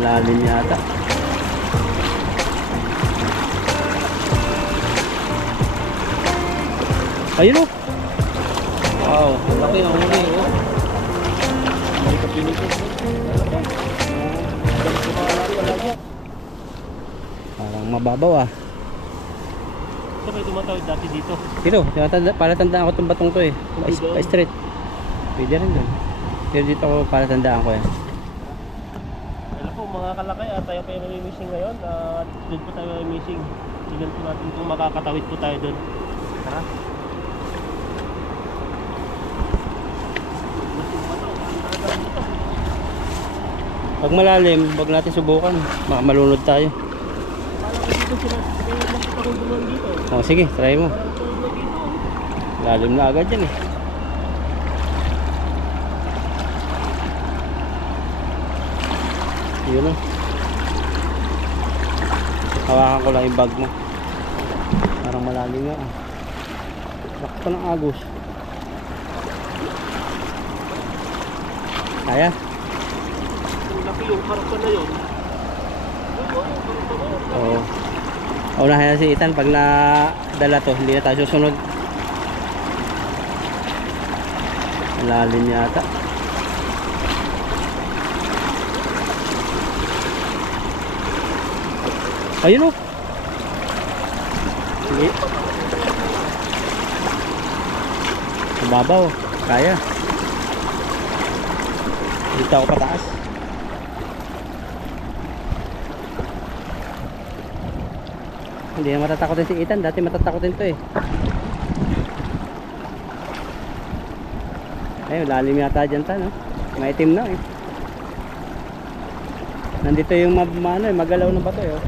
Lalim yata. Ayun o. Wow, laki ang huli o. Parang mababaw ah. Ito may tumatawid dati dito. Dito, para tandaan ko itong batong to eh. Pa-straight. Pwede rin doon. Pero dito ako para tandaan ko yan. Alam po mga kalakay, tayo pa yung mimishing ngayon. Doon po tayo mimishing. Tignan po natin kung makakatawid po tayo doon. Tara. Pag malalim, wag natin subukan. Baka malunod tayo. Oh, sige, try mo. Lalim na agad yan eh. Yun o. Hawakan ko lang yung bag mo. Parang malalim nga ah. Laki pa ng agos. Kaya? Laki yung harapan na yun. Oo. Unahin na si Ethan pag nadala to, hindi na tayo susunod. Malalim yata. Ayun o. Sige. Mababaw. Kaya. Dito ako pataas. Hindi na matatakotin si Ethan. Dati matatakotin to eh. Ayun, lalim yata dyan ta, no? Maitim na eh. Nandito yung magalaw na bato eh. Oh.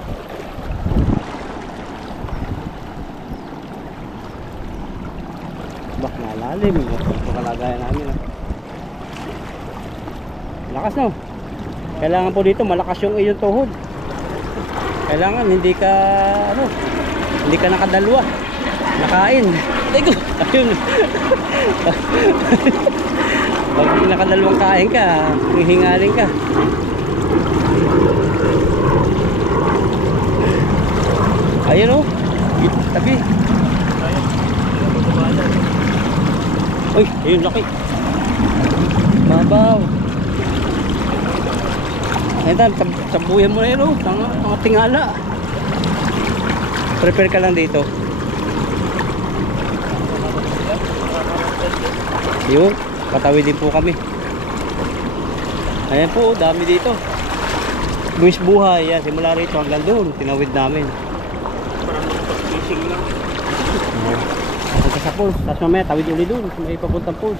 Bak, nalalim. Ito kalagayan namin. Oh. Lakas no? Kailangan po dito malakas yung iyong tuhod. Kailangan hindi ka hindi ka nakadalwa. Nakain. Ayun. Ayun. Pag nakadalawang kain ka, hihingalin ka. Ayun oh. Tabi. Uy, ayun laki. Mabaw. Ayun, sabuyan mo na yun oh. Mga tingala. Prepare ka lang dito. Yun, patawid din po kami. Ayan po, dami dito. Buwis buhay, yan, simula rito hanggang doon, tinawid namin. Fishing lang. Punta sa pool, tapos mamaya tawid ulit doon, may papuntang pool.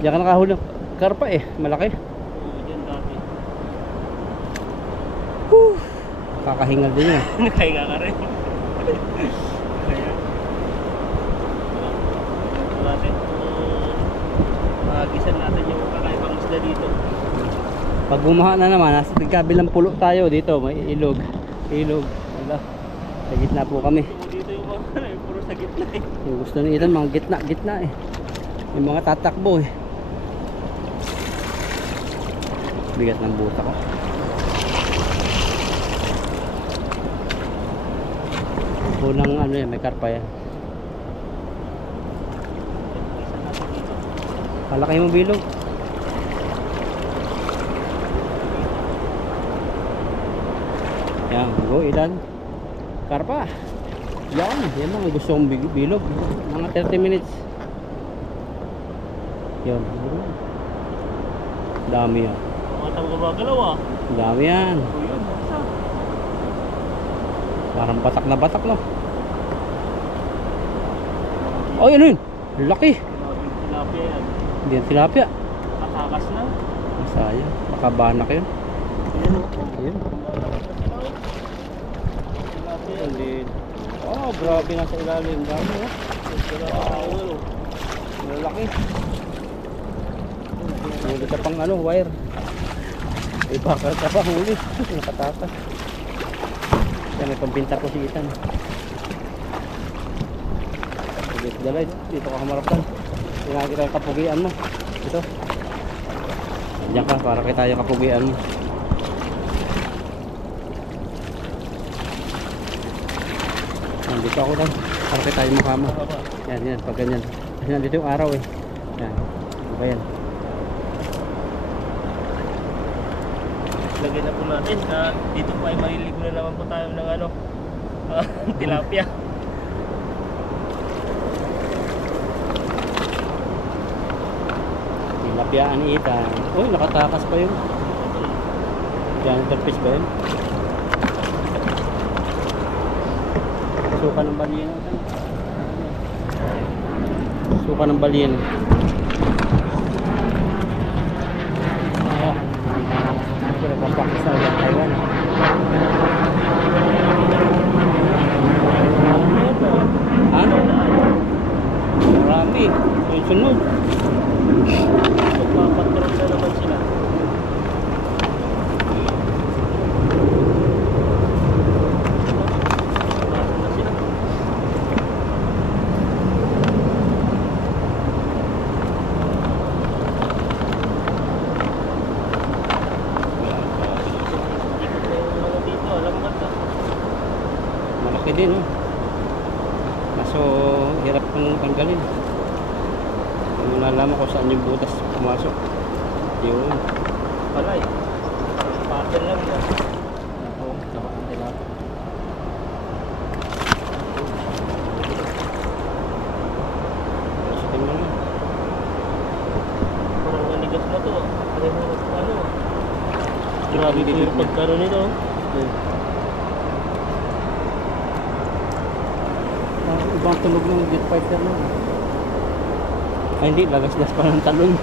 Diyan ka nakahuli ng karpa eh, malaki. Diyan dati. Kakahingal din yun. Nakahinga ka rin. Kaya natin gisan natin yung kakaibang isda dito. Pag bumaha na naman, nasa kabilang pulo tayo dito, may ilog. Wala. Sa gitna po kami. Dito yung mga puro sa gitna eh. Yung gusto ni Ethan, mga gitna eh. Yung mga tatakbo eh. Bigat ng buta ko. Unang ano yan, may karpa yan. Palaki mo bilog. Yan, go ilan. Karpa. Yan mga gusto kong bilog. Mga 30 minutes. Yan. Dami yan. Mga tang gumagalaw ah. Dami yan. Yun, basta. Parang batak na batak no. Oh yun. Laki. Tilapia yan. Hindi yan tilapia. Katakas na. Sayang. Makabanak yun. Ayun. Tilapia yan din. Oh grabe nasa ilalim. Dami oh. Malaki. Huli ka pang wire. May bakal ka pa huli. Nakatakas. Kaya may pambinta ko si Ethan. Dito ka hamarapan. Nakikita yung kapugian mo. Ito. Diyan ka para kita yung kapugian mo. Nandito ako lang. Para kita yung mukha mo. Yan, yan. Pag ganyan. Kasi nandito yung araw eh. Yan. Ano ba yan? Lagyan na po natin. Dito po ay maliligo na naman po tayo ng ano, tilapia. Tilapiyaan ita. Uy, nakatakas pa yun. Janitor fish ba yun? Suka ng balina. Suka ng balina. Nagpapakis na ulit Taiwan. Ha? Marami. Sunod. Magpapatrol na naman sila. Malaki din, oh. Kaso hirap kong tanggalin. Kung nalaman ko saan yung butas pumasok. Yun. Palay. Pattern lang yan. Ako, saka ang tilapia. Pasukin mo na. Parang manigas na to. Pareho ano. Grabe Ito yung pagkaroon nito. Ibang tunog ng jet fighter na. Ay hindi, lagas-gas pa ng talon.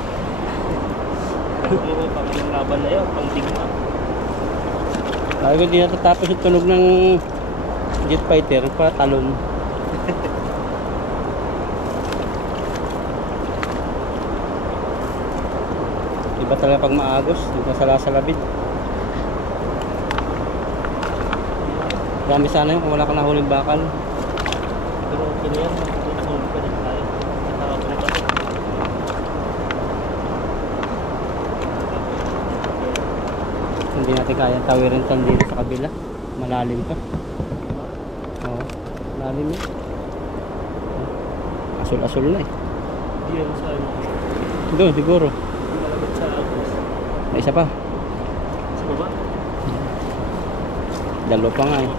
Yung pang laban na yun, pang digma. Sabi ko hindi natatapos yung tunog ng jet fighter pa talon. Iba talaga pag maagos, hindi salasabid. Dami sana yun kung wala ka nahuling bakal. Pero okay na yan, nakahuli pa din tayo. Nakahuli pa din. Hindi natin kaya tawirin tan dito sa kabila. Malalim pa. Oo, malalim eh. Asul-asul na eh. Diyan sa ano. Doon siguro. Malapit sa Agos. May isa pa. Sa baba. Dalawa pa nga eh.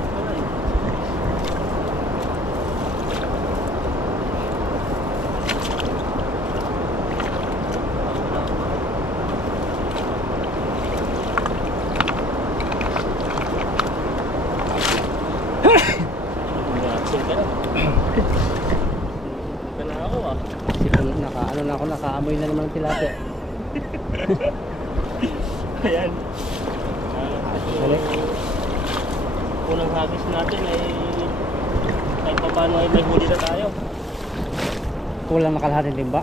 Nakaamoy na naman ng tilapia. Ayan. Balik. Unang hagis natin ay kahit pa paano ay may huli na tayo. Kulang na kalahating timba.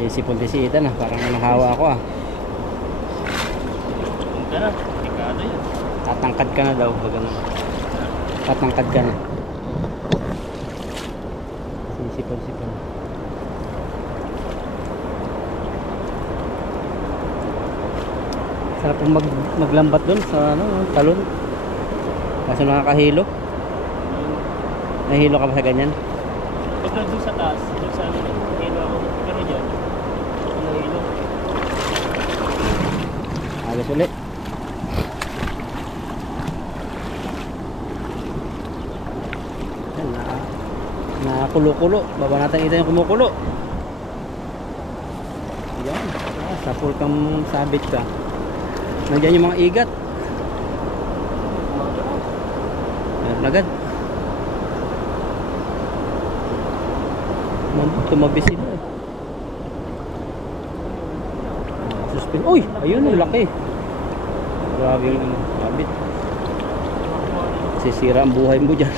Sisipon si Ethan ah. Parang nahawa ako ah. Punta na. Tikado yan. Tatangkad ka na daw. Tatangkad ka na. Sipon-sipon. Sarap pong maglambat doon sa ano, talon. Kasi nakakahilo. Nahilo ka ba sa ganyan? Pag nandun sa taas, doon sa amin, hilo ako. Pero dyan, ako nahilo. Agos ulit. Yan, nakakulo-kulo. Baba natin ito yung kumukulo. Yan. Sa full kang sabit ka. Nandiyan yung mga igat. Ayan agad. Tumabi sila. Suspend. Uy! Ayun, ang laki. Grabe yung sabit. Sisira ang buhay mo dyan.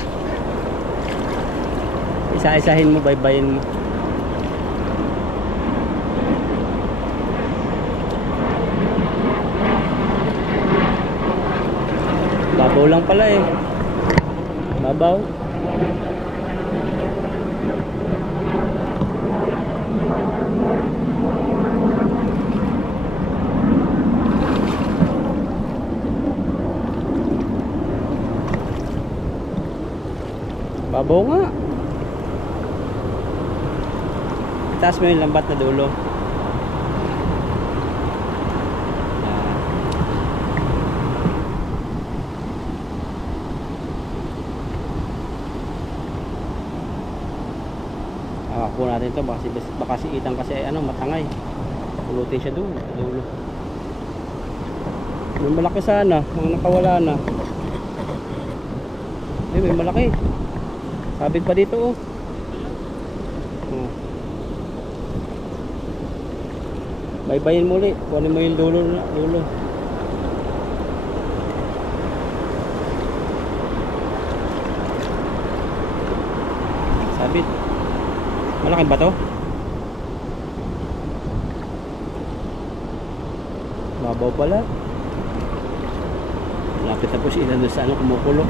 Isa-isahin mo, baybayin mo. Babaw lang pala eh. Babaw. Babaw nga. Itaas mo yung lambat na dulo. Hawak po natin ito. Baka si Ethan kasi ano, matangay. Pulutin siya doon sa dulo. May malaki sana, mga nakawala na. Ay, may malaki. Sabit pa dito oh. Oh. Baybayin mo ulit. Kunin mo yung dulo na, dulo. Sabit. Malaki ba to? Babaw pala. Lapit na po si Ethan doon sa ano, kumukulo.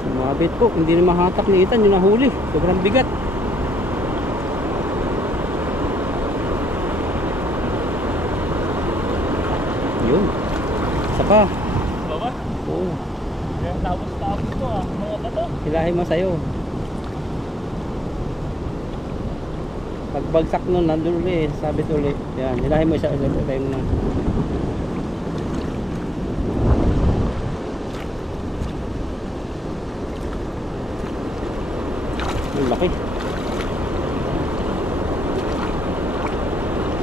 Sumabit po, hindi na mahatak ni Ethan yung nahuli. Sobrang bigat. Yun. Isa pa. Baba? Oo. Yan, tapos to ah. Mga bato. Hilahin mo sa'yo. Pagbagsak nun, nandun ulit. Sabit ulit. Yan, hilahin mo isa. Hilahin mo na. Ang laki.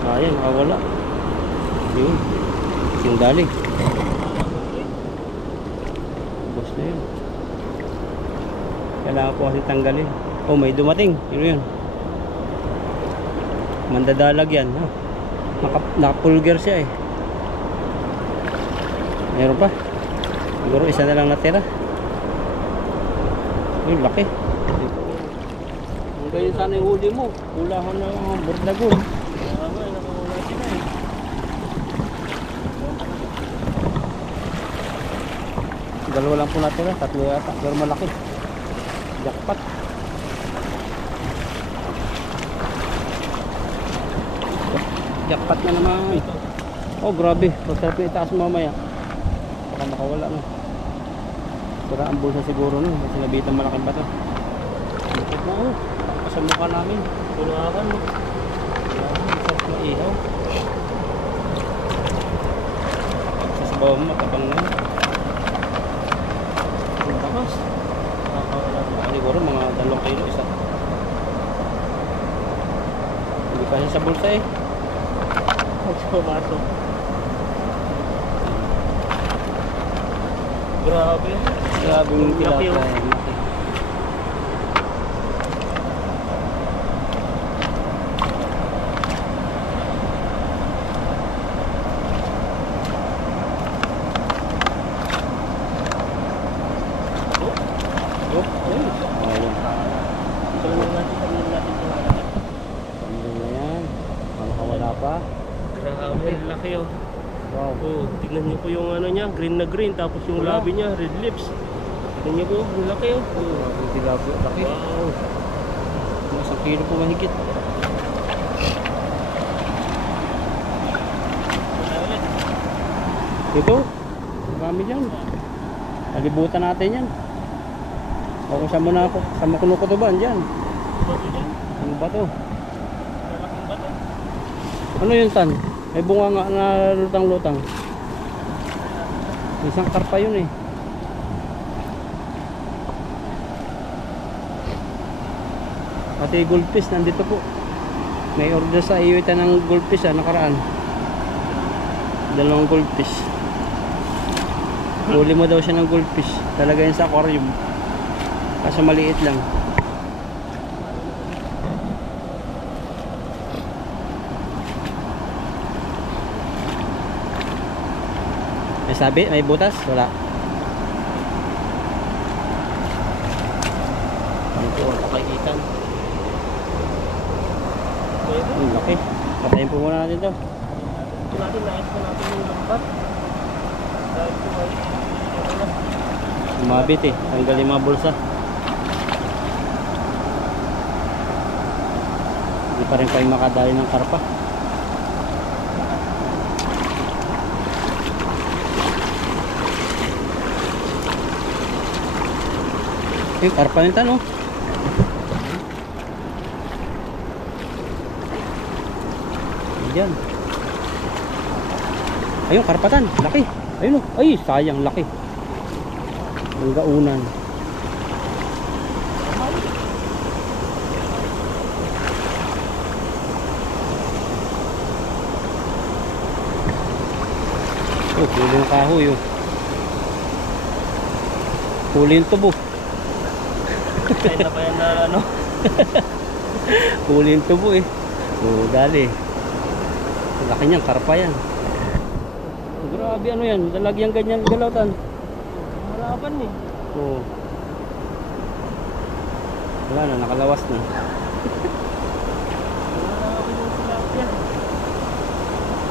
Sayang, nakawala. Yun. Yung dali. Boss na yun. Kailangan po kasi tanggalin. Oh, may dumating. Yun yun. Mandadalag yan. Oh. Nakapulger siya eh. Meron pa. Siguro isa na lang natira. Yun, laki. Kung ganyan sana yung huli mo, kulahan na yung bordagon. Tama, nakawala sila eh. Dalawa lang po natira, tatlo yata, pero malaki. Jackpot. Jackpot na naman. Oh, grabe. Pagsabi itaas mamaya. Baka makawala na. Sira ang bulsa siguro nun. Kasi nabitan malaking bato. Lupit na oh. Sa mukha namin. Punakan mo. Isang maihaw. Sa sabaw mo, matabang na yun. Ang takas. Nakawala mo. Siguro mga 2 kilo isa. Hindi kasi sa bulsa eh. Pumasok. Grabe. Grabe yung Laki, tilapia. oh. Laki. Oh, ayun. Ayun. Ito lang natin ito natin. Ano na yan? Makawala pa. Grabe, laki oh. Wow. Oh, tignan niyo po yung ano niya, green na green, tapos yung Wala. labi niya, red lips. Tignan niyo po, ang laki oh. Grabe yung tilapia. Laki. Wow. Mga 1 kilo po mahigit. Wala ulit. Ito. Marami dyan. Nalibutan natin yan. O kung saan mo na ako. Saan mo kunukutuban dyan. Bato dyan. Ano ba to? Malaking bato. Ano yun tan? May bunga nga na lutang-lutang. Isang karpa yun eh. Pati goldfish nandito po. May order sa iwita ng goldfish nakaraan. 2 goldfish. Huli mo daw siya ng goldfish. Talagay sa aquarium. Kaso maliit lang. May sabi? May butas? Wala. Ito, kay Ethan. Pwede. Ang laki. Patayin po muna natin ito. Ito natin, nais ko natin yung lambat. Dahil po ay Sumabit eh. Tanggal yung mga bulsa. Hindi pa rin kayo makadali ng karpa. Eh, karpanitan oh. Ayan. Ayun, karpatan. Laki. Ayun oh. Ay, sayang laki. Ang gaunan. Oh, huli yung kahoy oh. Huli yung tubo. Kahit na ba yan na ano? Huli yung tubo eh. Oh, dali. Laki niyan, karpa yan. Grabe ano yan, lagi yung ganyan galautan. Harapan eh. Oo. Wala na, nakalawas na. Harapan yung tilapia.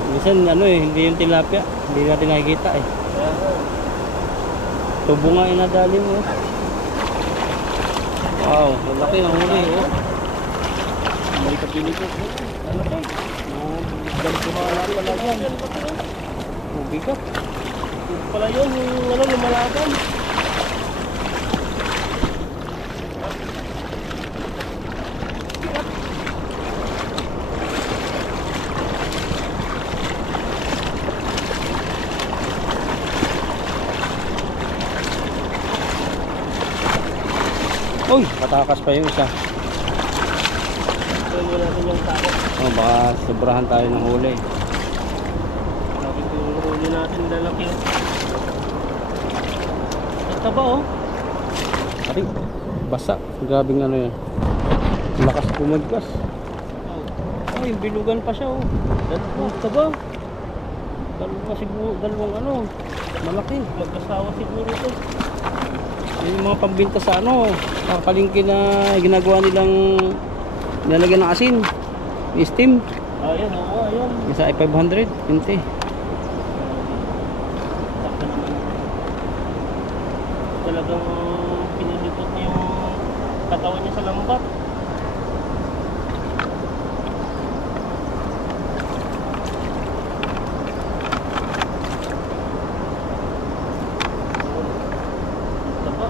Minsan ano eh, hindi yung tilapia, hindi natin nakikita eh. Kaya nga. Tubo nga inadali mo. Wow, malaki ang huli oh. May kapili ko. Ano to? Ganito pala yan. Bigat. Ito pala yun, yung ano, lumalaban. Uy, patakas pa yung isa. Ito mo natin yung tao. Oh, baka sobrahan tayo ng huli. Sabi ko yung huli natin lalaki yun. Ito ba oh? Ari, basa. Grabing ano yan. Lakas pumagpas. Ay, bilugan pa siya oh. Ito ba? Dalawang ano. Malaki. Magkasawa siguro ito. Yung mga pambinta sa ano, palengke na ginagawa nilang nilagyan ng asin, steam. Ayan, oo, ayan. Isa ay 500, 20. Sakto naman. Talagang pinilipot niya yung katawan niya sa lambat. Taba.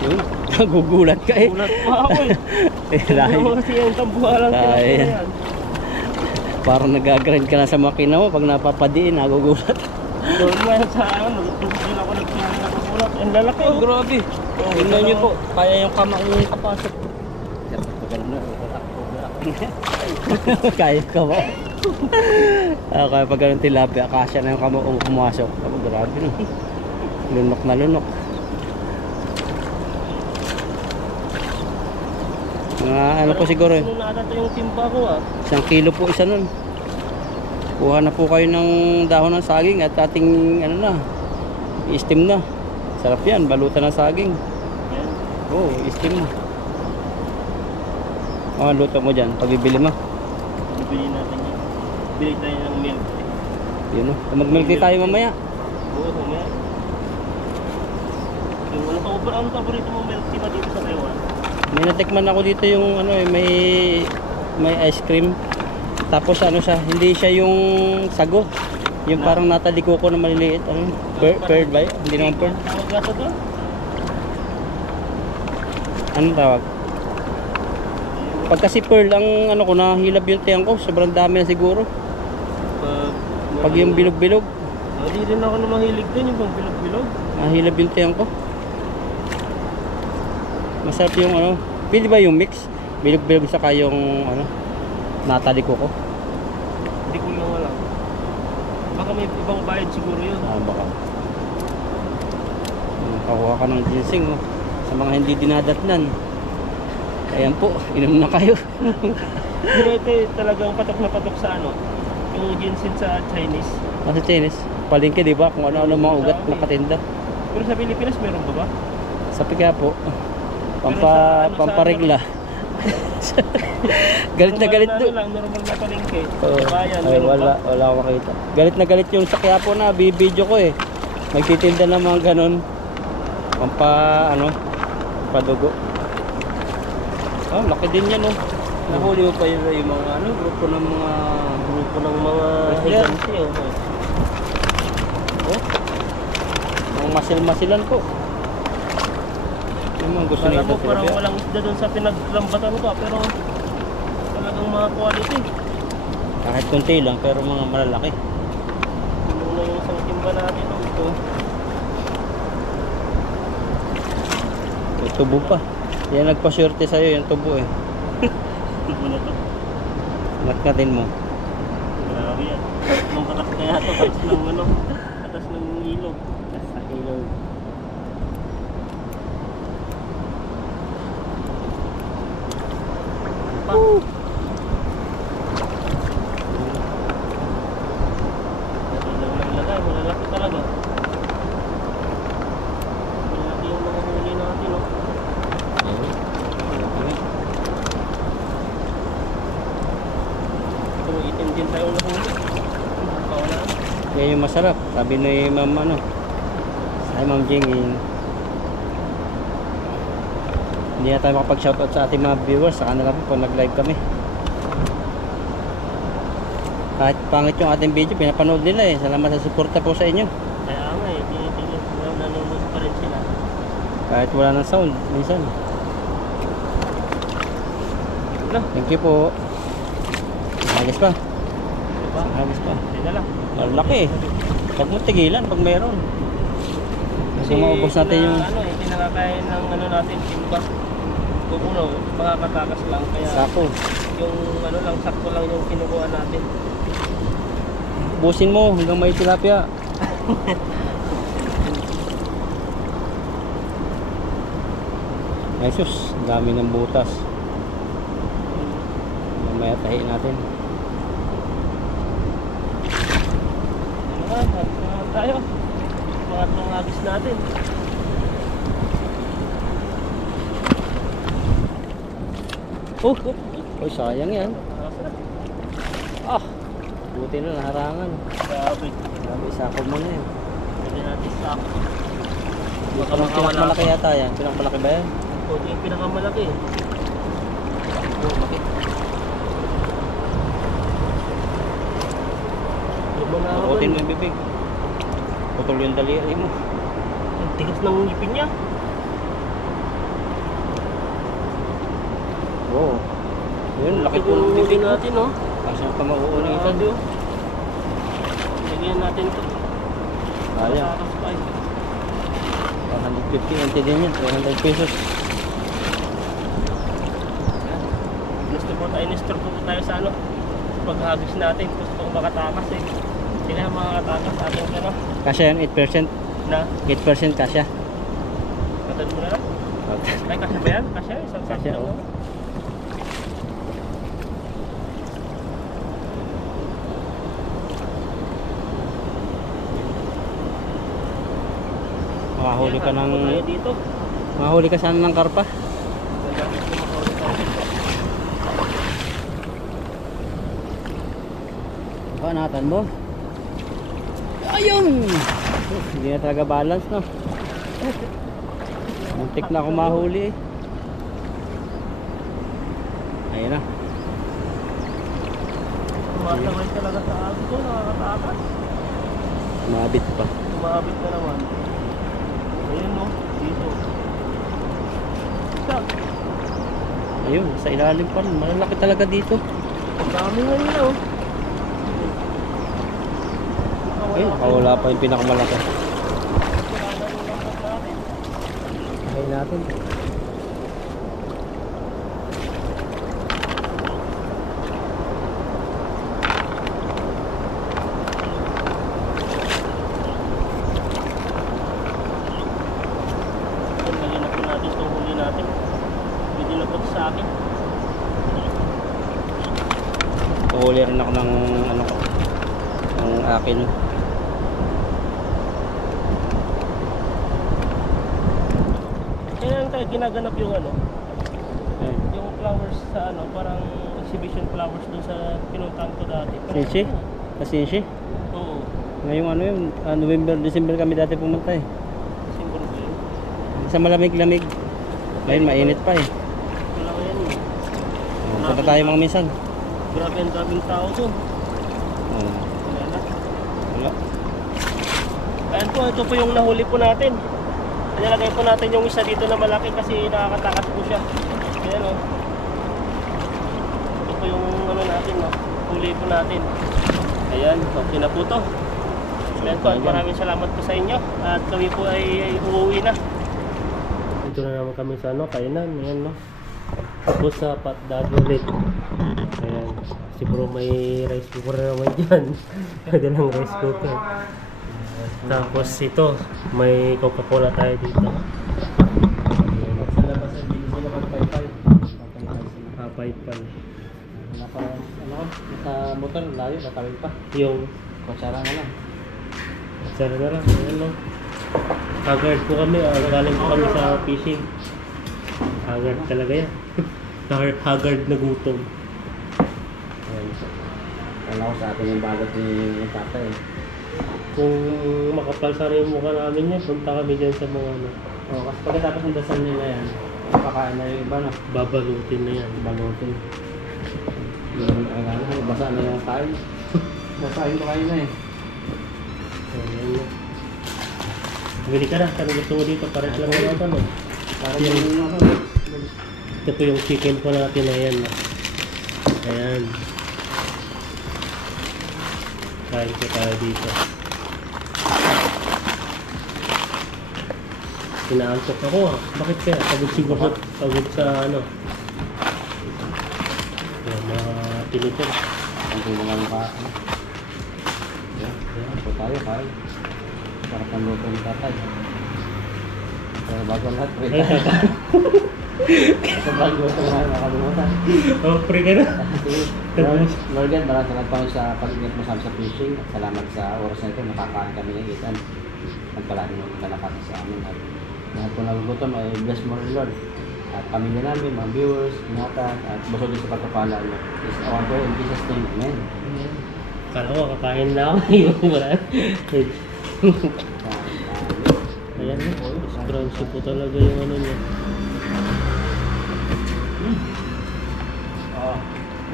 Yun, nagugulat ka eh. Gulat pa ako eh. Dahil, Ano kasi yung tambuhalang Ay. tilapia na yan. parang nagagrind ka na sa makina mo pag napapadiin, nagugulat. Doon mo yan sa ano, nagtutulin ako nagtulin ako gulat. Ang lalaki oh. Grabe. Oh, Tingnan nyo ano? po, kaya yung kamang kapasok. Kaya ka ba? Kaya pag ganun tilapia, kasya na yung kamang pumasok. Grabe no. Lunok na lunok. Mga ano po siguro eh. Ano na ata yung timba ko ah. 1 kilo po isa nun. Kuha na po kayo ng dahon ng saging at ating ano na, i-steam na. Sarap yan, balutan ng saging. Yan. Oo, i-steam na. Luto mo dyan, pag bibili mo. Bibili natin yan. Bili tayo ng milk. Yun o, mag-milk tea tayo mamaya. Oo, mamaya. Yung ano paborito mo milk tea ba dito sa Taiwan? May natikman ako dito yung ano eh, may ice cream. Tapos ano siya, hindi siya yung sago. Yung parang nataliko ko na maliliit. Ano? Pearl ba yun? Hindi naman pearl. Tawag nga sa doon? Anong tawag? Pag kasi pearl, ang ano ko, nahilab yung tiyang ko. Sobrang dami na siguro. Pag yung bilog-bilog, Hindi rin ako na mahilig doon, yung pang bilog-bilog. nahilab yung tiyang ko. Masarap yung ano. Pwede ba yung mix? Bilog-bilog saka yung ano, nataliko ko. Hindi ko lang alam. Baka may ibang bayad siguro yun. Baka. Kakuha ka ng ginseng oh. Sa mga hindi dinadatnan. Ayan po, inom na kayo. Pero ito talagang patok na patok sa ano. Yung ginseng sa Chinese. Sa Chinese, palengke di ba? Kung ano-ano mga ugat nakatinda. Pero sa Pilipinas meron ba ba? Sa Pika po. Pero sa ano, Pamparegla. Galit na galit doon. doon. Lang, normal na palengke. Oh, Bayan, ay, meron wala akong makita. Galit na galit yung sa Quiapo na, bibidyo ko eh. Nagtitinda ng mga ganun. Padugo. Oh, laki din yan oh. Nahuli mo pa yung mga ano, grupo ng mga Grupo ng mga Wrestler. higanti oh. oh. Parang masil-masilan po. Yung mga gusto Kala nito mo parang tilapia. walang isda doon sa pinaglambatan ko, pero talagang mga quality. Kahit konti lang pero mga malalaki. Muna yung isang timba natin. No? Ito. May tubo pa. Yan nagpaswerte sa'yo yung tubo eh. Tubo na to. Ngat-ngatin mo. Grabe yan. Nung katas kaya ito, katas ng ano, katas ng ilog. Sa ilog. Pa. Ito lang naglagay, malalaki talaga. Malalaki yung mga huli natin, no? Ito, itim din tayo nahuli. Nakawala na. Yan yung masarap. Sabi ni Ma'am ano. Ay Ma'am Jingin. Hindi na tayo makapag-shoutout sa ating mga viewers. Sa kanila po pag nag-live kami. Kahit pangit yung ating video, pinapanood nila eh. Salamat sa suporta po sa inyo. Kaya nga eh, tinitigil. Nanonood pa rin sila. Kahit wala ng sound, minsan. Wala. Thank you po. Agis pa. Diba? Agis pa. Hindi na lang. Malaki eh. Huwag mo tigilan pag mayroon. Kasi maubos natin yung... Ano eh, pinakakain ng ano natin, timba. Kung uno, makakatakas lang. Kaya Sako. yung ano lang, sakto lang yung kinukuha natin. Busin mo hanggang may tilapia. Ay sus, ang dami ng butas. Mamaya tahiin natin. Ano nga, halos na naman tayo. Pangatlong agis natin. Oh! Uy, sayang yan. Aras na. Ah! Buti na naharangan. Grabe. Grabe, isako mo na yan. Pwede natin sa ako. Baka Ang makawala pinakamalaki pa. yata yan. Pinakamalaki ba yan? Ito yung pinakamalaki. Oh, bakit? Lumanawan. Pukutin mo yung bibig. Putol yung daliri mo. Ang tigas ng ngipin niya. Oo. Yun, laki po Ito ng yung huli bibig mo. natin, no? Kasi pa mauunitan. Grabe, oh. Lagyan natin ito. Sayang. Matakas pa eh. 150 NT din yan. 300 pesos. Gusto po tayo sa ano, paghagis natin. Gusto ko makatakas eh. Hindi na makatakas ating ano, Kasya yan, 8%. na 8% kasya. katad mo na lang. Ay, kasya ba yan? Kasya, isang sabi Kasya, lang. oh. Oh. Makahuli ka ng... Tayo dito. Makahuli ka sana ng karpa. Ganda ko makahuli tayo dito. Panatan mo. Ayun! Hindi na talaga balance, no? Muntik na ako mahuli eh. Ayun na. Tumataway talaga sa agos ko, nakakatakas. Mabit pa. Tumabit na naman. Ayun no, dito. Isa. Ayun, sa ilalim pa rin. Malalaki talaga dito. Ang dami nga nila oh. Ayun, nakawala pa yung pinakamalaki. Ayun natin. Lagyan na po natin itong huli natin. Pwede na po ito sa akin. Tuhuli rin ako ng ano ko. Ng akin. Kaya lang tayo ginaganap yung ano, Ayun. yung flowers sa ano, parang exhibition flowers dun sa pinuntahan ko dati. Sinsi? Kasinsi? Oo. Ngayong ano yun, November, December kami dati pumunta eh. Simbol ko yun. Sa malamig-lamig. Ngayon mainit pa eh. Wala ko yan eh. Punta tayo mga minsan. Grabe ang daming tao dun. Oh, Wala na. wala. Kaya po, ito po yung nahuli po natin. Nilagay po natin yung isa dito na malaki kasi nakakatakas po siya. Ayan o. Ito po yung ano natin, no? Huli po natin. Ayan, okay na po to. Ayan po, at maraming salamat po sa inyo. At kami po ay uuwi na. Dito na naman kami sa ano, kainan. Ayan no. Tapos sa Patdado Lake. Ayan. Si bro may rice cooker na naman dyan. Dalang rice cooker. Tapos ito, may Coca-Cola tayo dito. Ayan. At sa labas ay binili sila pag-paypay. Paypay. Ano, sa motor, layo, natawid pa. Yung Kutsara na lang. Kutsara na lang. Ayan no. Haggard po kami. Galing po kami sa fishing. Haggard talaga yan. Haggard na gutom. Kala ko sa atin yung balat ni tatay. Kung makapal sana yung mukha namin yan, punta kami dyan sa mga ano. Oo, kasi pagkatapos ng dasal nila yan, pakain na yung iba na. Babalutin na yan. Balutin. Basa na yung kain. Basahin ko kain na eh. Ayan na. Bili ka na. Kung gusto mo dito, pares lang naman ito. No? Para yung Ito po yung chicken po natin. Ayan. Ayan. Kain ko tayo dito. Inaantok ako ah. Bakit kaya? Pagod siguro. Pagod sa ano. Ayan, mga tinitid. ang tulungan pa. Yan, po tayo kain. Para panluto ng tatay. Pero bago ang lahat, free tayo. Sa bago ito mga nakalimutan. Oh, free ka na. Morgan, maraming salamat pa sa pag-ingat mo sa fishing. Salamat sa oras na ito. Nakakaan kami ng itan. Nagpalagi mo nalakatan sa amin. At lahat po nagugutom ay bless mo rin Lord. At pamilya namin, mga viewers, ingatan, at busog din sa pagkapala nyo. Is our prayer in Jesus' name. Amen. Kala ko, kakain na ako. Wala. Ayan na. Crunchy po talaga yung ano niya.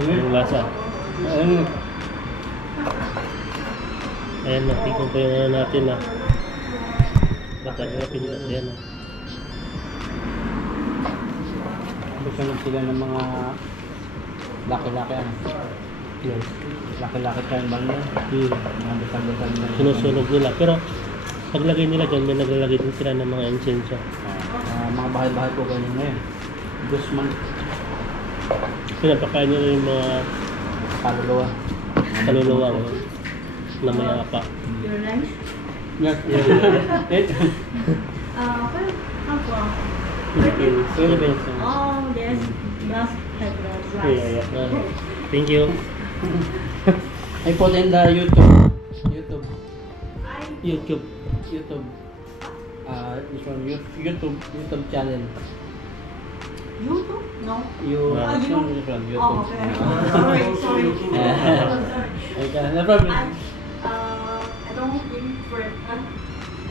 Yung lasa. Ayan na. Tingnan po yung ano natin na. Batal na pinilap yan. Susunod sila ng mga laki-laki ano. Yan. Laki-laki kain ba nila? Mga dasal-dasal na. Sinusunog nila. Pero paglagay nila dyan, may naglalagay din sila ng mga insensya. Mga bahay-bahay po ganyan ngayon. Guzman, Pinapakain nila yung mga kaluluwa. kaluluwa na may apa. Your lunch? Yes. Where come from? Philippines. Philippines. Oh, there's bus like that. Yeah, yeah. Thank you. I put in the YouTube. YouTube. This one, YouTube channel. YouTube? No. You, Ah, this you- one is from YouTube. Oh, okay. Sorry. Okay, no problem. I don't eat bread.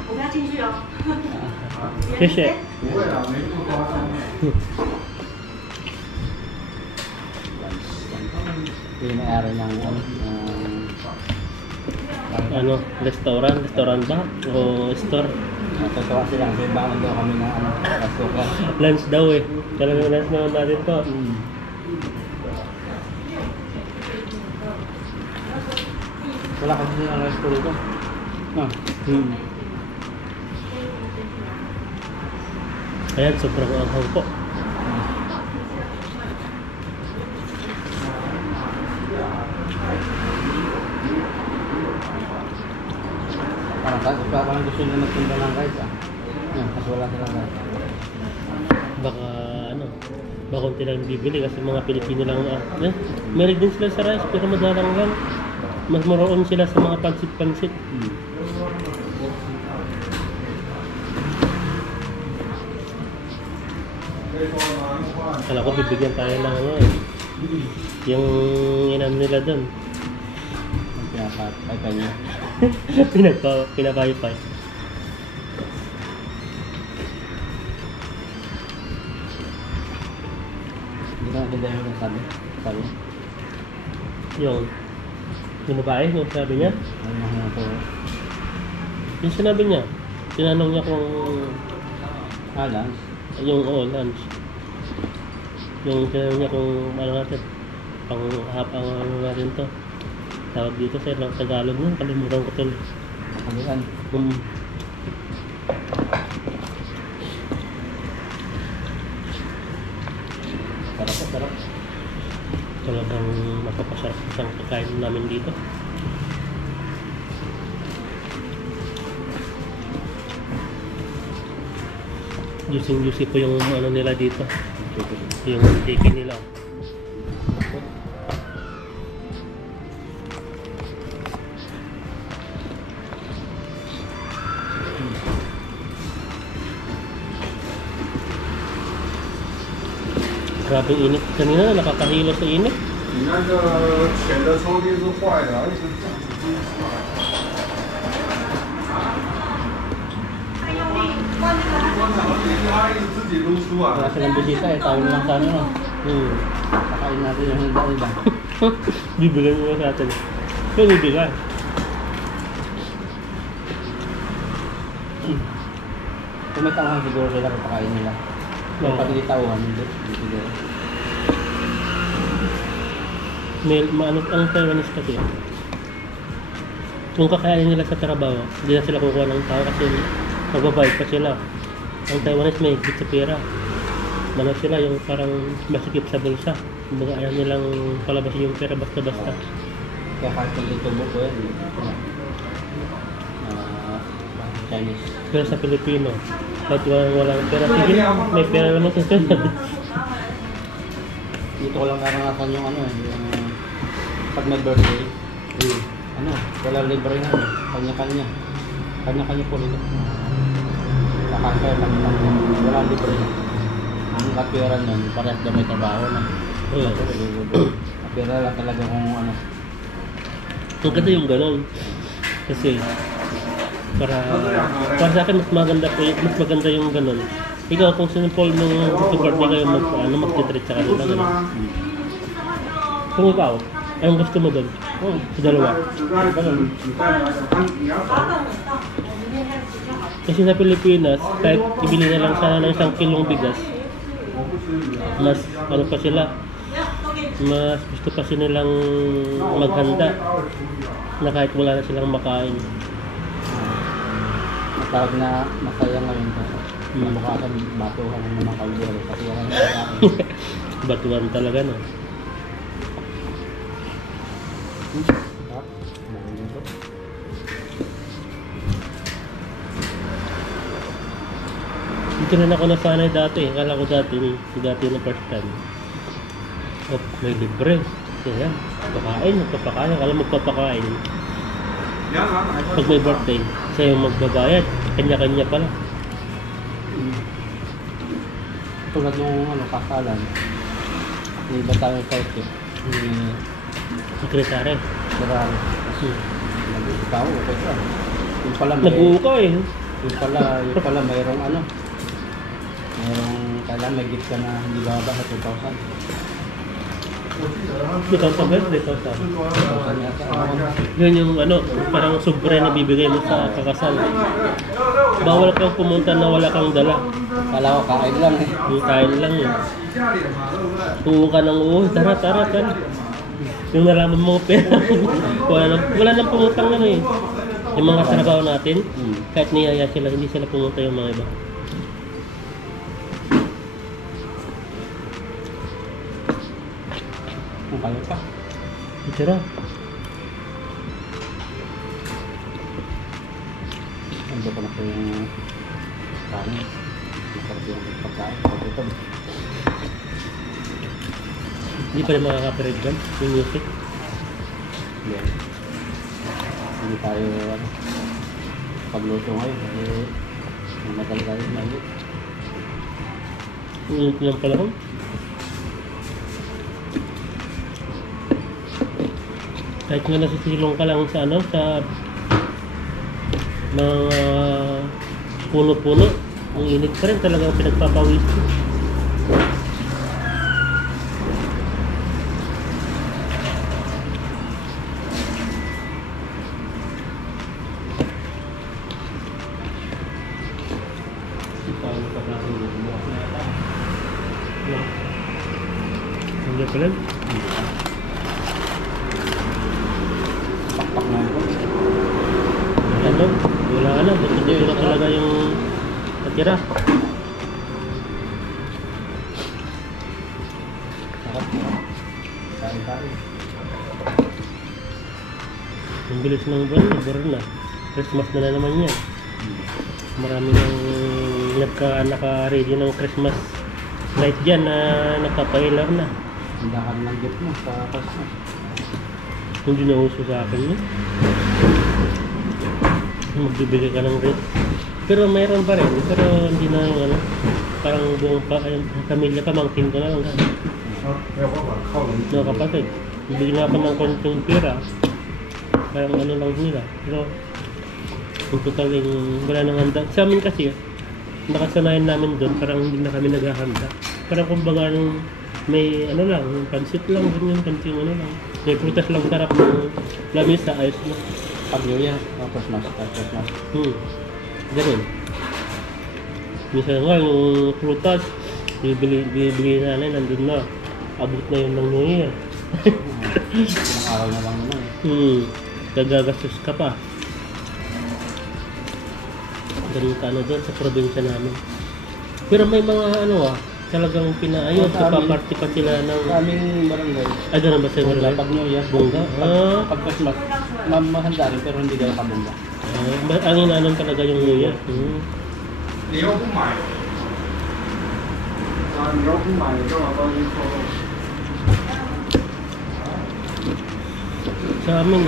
我们要进去哦。谢谢。Yung may-ari ng Ano, restaurant ba? O store? Natutuwa sila kasi bangon daw kami ng kasukan. Lunch daw eh. Talagang lunch naman natin to. Wala kasi silang resto dito. No. Ayan, sobrang anghang po. Parang gusto nila magtinda ng rice ah. Kasi wala silang rice. Baka ano, baka konti lang bibili kasi mga Pilipino lang meron din sila sa rice pero madalang lang. Mas maroon sila sa mga pansit-pansit. Kala ko bibigyan tayo ng ano eh. Yung inam nila doon. Ang pinapay niya. Pinapaypay. Hindi ko natinda yung sabi. Yung babae, yung sabi niya. Ano to? Yung sinabi niya, tinanong niya kung Lunch. yung lunch. Yung tinanong niya kung ano natin, pang ano natin to. Tawag dito sa Tagalog mo, kalimutan ko tuloy. Kaluan. Sarap po, sarap. Talagang napapasarap isang pagkain namin dito. Juicy po yung ano nila dito. Yung chicken nila. Grabing init. Kanina nakakahilo sa init. 你那个选的抽屉是坏的，而且这样子真是坏。 他一直自己撸出 Wala 啊。 silang bisita eh. Tayo na lang sana no. Pakain natin yung iba. Bibigyan mo sa atin. Ito bibigyan. Kung may tauhan siguro sila kapakain nila. Kung Oo. pag hindi tauhan, hindi siguro. Maano ang Taiwanese kasi. Kung kakayanin nila sa trabaho, hindi na sila kukuha ng tao kasi magbabayad pa sila. Ang Taiwanese may higit sa pera. Ano sila yung parang masikip sa bulsa. Kumbaga ayaw nilang palabasin yung pera basta-basta. Kaya kahit hindi tubo ko yan. Chinese. Pero sa Pilipino, kahit walang pera, sige, may pera naman sa sila. Dito ko lang karanasan yung ano eh. Yung pag may birthday, ano, wala libre na. Kanya-kanya. Kanya-kanya po dito. Kakasaya lang. Wala libre na. Ang kapira nun, parehas na may trabaho na. Kapira lang talaga kung ano. Ang ganda yung ganon. Kasi, para sa akin mas maganda yung ganon. Ikaw kung sinipol nung birthday kayo mag-treat sa kanila ganon. Kung ikaw, anong gusto mo doon? Sa dalawa. Kasi sa Pilipinas, kahit ibili na lang sana ng 1 kilong bigas, mas ano pa sila, mas gusto pa silang maghanda na kahit wala na silang makain. Matawag na masaya ngayon kasi nabukasan batuhan ng mga kaldero kasi wala na kakain. Batuan talaga no. Dito na ako nasanay dati. Akala ko dati na first time. Oh, may libre. Kaya, magpapakain. Akala magpapakain. Pag may birthday, siya yung magbabayad. Kanya-kanya pala. Tulad nung ano, kasalan. May iba tayo sa ito. Sekretary. Marami. Nag-ikaw, okay ka. Yung pala may... Nag-uho ka eh. Yung pala mayroong ano. Mayroong kailan may gift ka na hindi baba sa 2,000. 2,000 ba? 3,000. 2,000 yata. Yun yung ano, parang sobre na bibigay mo sa kakasal. Bawal kang pumunta na wala kang dala. Kala ko kain lang eh. Yung kain lang yun. Uho ka ng uho, tara. Yung nalaman mo pera. wala nang pumutang na eh. Yung mga trabaho natin, kahit niyaya sila, hindi sila pumunta yung mga iba. Kung kayo pa. Tira. Ando pa na po yung kanin. Masarap yung pagkain. Ito. Hindi pa rin makaka-copyright dyan, yung music. Yeah. Hindi tayo ano, pagluto ngayon kasi madali tayo mainit. Ulit lang pala ko. Kahit nga nasisilong ka lang sa ano, sa mga puno-puno, ang init pa rin talagang pinagpapawis. yung pag-nasa ulo. Bukas na yata. No. Hindi pala. Pakpak na ito. Ano? Wala ka na. Dito na talaga yung natira. Sarap. Kain-kain. Ang bilis ng buwan, nagbaron na. Christmas na naman yan. Marami nang naka-ready ng Christmas light dyan na nakapailaw na. Ang dakan ng gift mo sa Christmas. Hindi na uso sa akin yun. Magbibigay ka ng rate. Pero mayroon pa rin. Pero hindi na yung ano. Parang buong pamilya, pamangkin ko na lang. No, kapatid. Bibigyan ako ng konting pera. Parang ano lang nila. Pero yung total yung wala nang handa. Sa amin kasi, nakasanayan namin doon, parang hindi na kami naghahanda. Parang kumbaga nung may ano lang, yung pansit lang, ganyan, pansit ano lang. May prutas lang sarap ng lamisa, ayos na. Pag New Year, Christmas, Christmas. Ganun. Minsan nga yung prutas, bibili namin, nandun na. Abot na yun ng New Year. Ilang araw na lang naman. Gagagastos ka pa. Ganun ka ano doon sa probinsya namin. Pero may mga ano talagang pinaayos. Sa amin. Paparty pa sila ng... Sa aming barangay, Ay, ganun ba sa bongga, barangay? pag New Year, Bongga? Pag Christmas, mahanda rin pero hindi gano'n kabongga. Ang inaanon talaga yung New Year. 你又不买，你又不买，你干嘛帮你扣？ Sa amin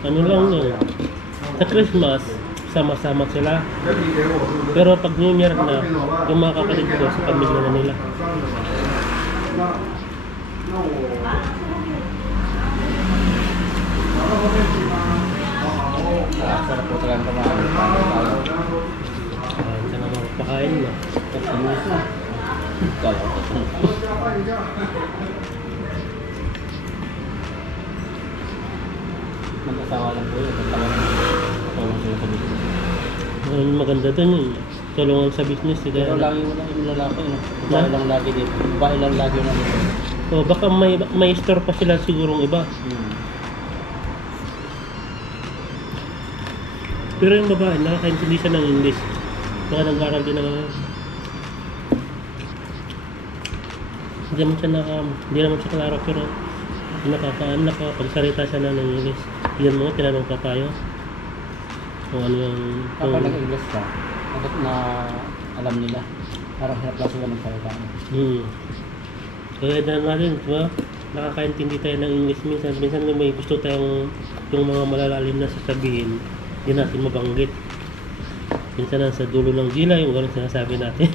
ano lang yun. Sa Christmas, sama-sama sila. 那你给我是不是？ Pero pag New Year na, yung mga kapatid ko sa pamilya na nila. 那我，然后后面去吗？好。 Sarap po talaga kumain. Kain ka naman, pakain na. Christmas na. Kala ko Christmas. Mag-asawa lang po yun. Tulong sila sa business. Ang maganda doon yun. Tulungan sa business. Pero Kaya, lagi wala yung lalaki. No? Babae lang lagi dito. Babae lang lagi na dito. baka may store pa sila sigurong iba. Pero yung babae, nakakaintindi siya ng English. Baka nag-aaral din ng... Hindi naman siya klaro, pero nakapagsalita siya na ng English. Yan mga tinanong ka tayo. Kung ano yung... Kapag nag-English ka, na alam nila. Parang hirap lang sila magsalita. Kaya na natin, diba? Nakakaintindi tayo ng English minsan. Minsan may gusto tayong yung mga malalalim na sasabihin, hindi natin mabanggit. Minsan nasa dulo ng dila yung gano'n sinasabi natin.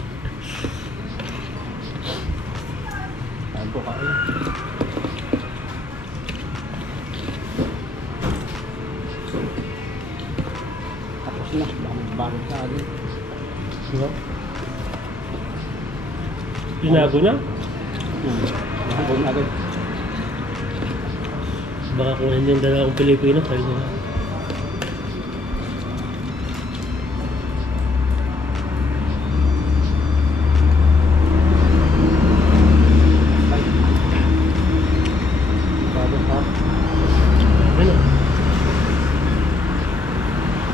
Kain po kain. Tapos na, bakit na agad. Diba? Tinago na? Bago na agad. Baka kung hindi yung dalawang Pilipino, sabi nila. Bago ha. Ano?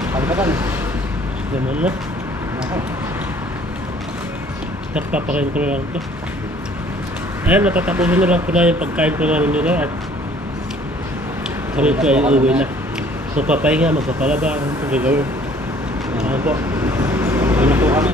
Kalbatan. Ganun na. Ako. Papakain ko na lang ito. Ayan, natatapusin na lang ko na yung pagkain ko namin nila at kami ko ay uwi na. Magpapahinga, magpapalaba, ang gagawin. Ano po? Ano po kami?